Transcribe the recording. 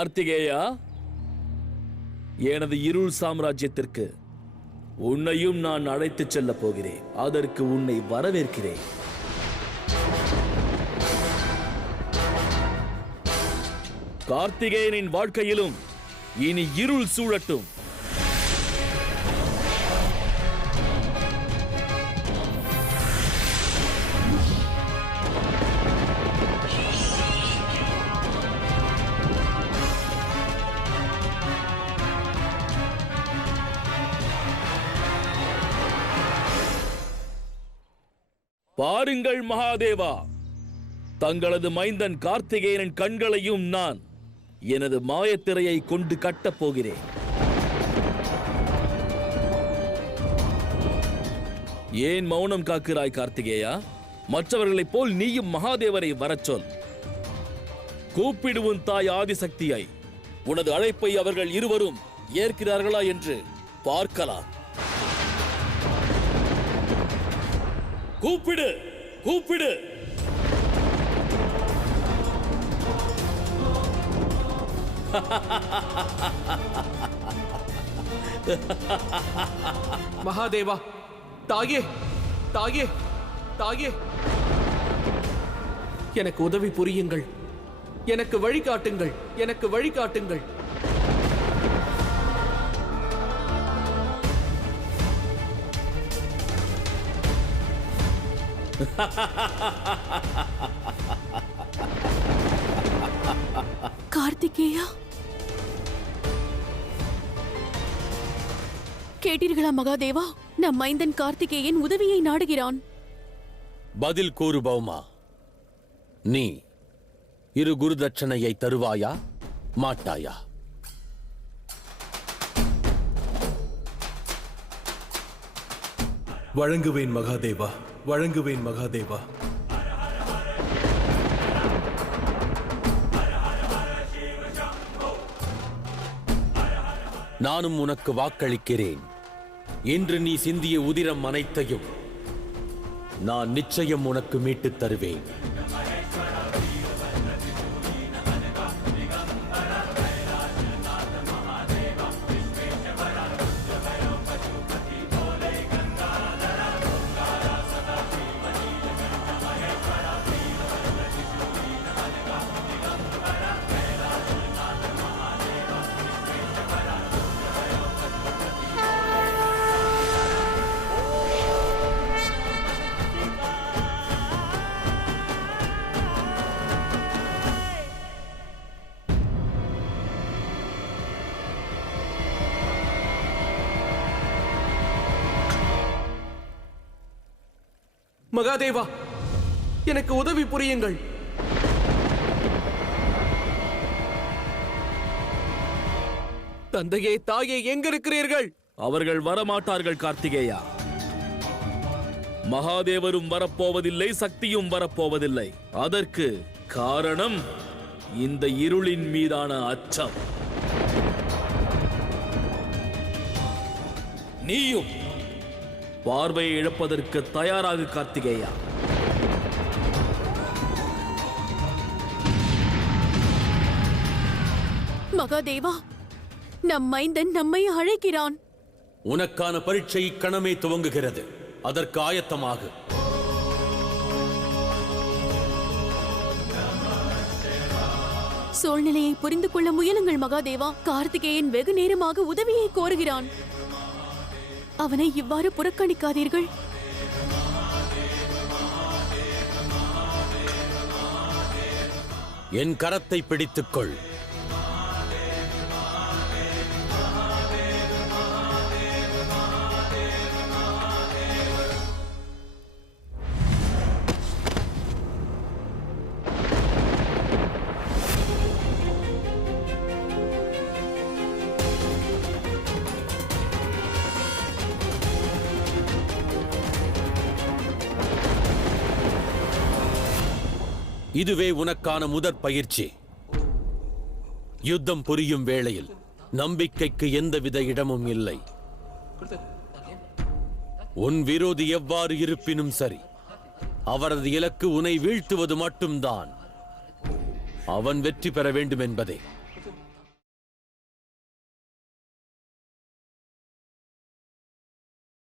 கார்த்திகேயா, எனது இருள் சாம்ராஜ்யத்திற்கு உன்னையும் நான் அழைத்துச் செல்லப் போகிறேன். அதற்கு உன்னை வரவேற்கிறேன். கார்த்திகேயனின் வாழ்க்கையிலும் இனி இருள் சூழட்டும். பாருங்கள் மகாதேவா, தங்களது மைந்தன் கார்த்திகேயனின் கண்களையும் நான் எனது மாயத்திரையை கொண்டு கட்டப் போகிறேன். ஏன் மௌனம் காக்கிறாய் கார்த்திகேயா? மற்றவர்களைப் போல் நீயும் மகாதேவரை வரச் சொல். கூப்பிடு உன் தாய் ஆதிசக்தியை. உனது அழைப்பை அவர்கள் இருவரும் ஏற்கிறார்களா என்று பார்க்கலாம். கூப்பிடு, கூப்பிடு. மகாதேவா, தாயே, தாயே, தாயே, எனக்கு உதவி புரியுங்கள். எனக்கு வழிகாட்டுங்கள், எனக்கு வழிகாட்டுங்கள். கார்த்திகேயா, கேட்டீர்களா மகாதேவா? நம் மைந்தன் கார்த்திகேயன் உதவியை நாடுகிறான். பதில் கூறு பௌமா. நீ இரு குரு தட்சணையை தருவாயா மாட்டாயா? வழங்குவேன் மகாதேவா, வழங்குவேன் மகாதேவா. நானும் உனக்கு வாக்களிக்கிறேன். இன்று நீ சிந்திய உதிரம் அனைத்தையும் நான் நிச்சயம் உனக்கு மீட்டுத் தருவேன். மகாதேவா, எனக்கு உதவி புரியுங்கள். தந்தையே, தாயே, எங்க இருக்கிறீர்கள்? அவர்கள் வரமாட்டார்கள் கார்த்திகேயா. மகாதேவரும் வரப்போவதில்லை, சக்தியும் வரப்போவதில்லை. அதற்கு காரணம் இந்த இருளின் மீதான அச்சம். நீயும் பார்வையை இழப்பதற்கு தயாராக கார்த்திகேயா. மகாதேவா, நம் மைந்தன் நம்மை அழைக்கிறான். உனக்கான பரீட்சை இக்கணமே துவங்குகிறது. அதற்கு ஆயத்தமாக. சூழ்நிலையை புரிந்து கொள்ள முயலுங்கள் மகாதேவா. கார்த்திகேயன் வெகு நேரமாக உதவியை கோருகிறான். அவனை இவ்வாறு புறக்கணிக்காதீர்கள். என் கரத்தை பிடித்துக்கொள். இதுவே உனக்கான முதற் பயிற்சி. யுத்தம் புரியும் வேளையில் நம்பிக்கைக்கு எந்தவித இடமும் இல்லை. உன் விரோதி எவ்வாறு இருப்பினும் சரி, அவரது இலக்கு உன்னை வீழ்த்துவது மட்டும்தான். அவன் வெற்றி பெற வேண்டும் என்பதே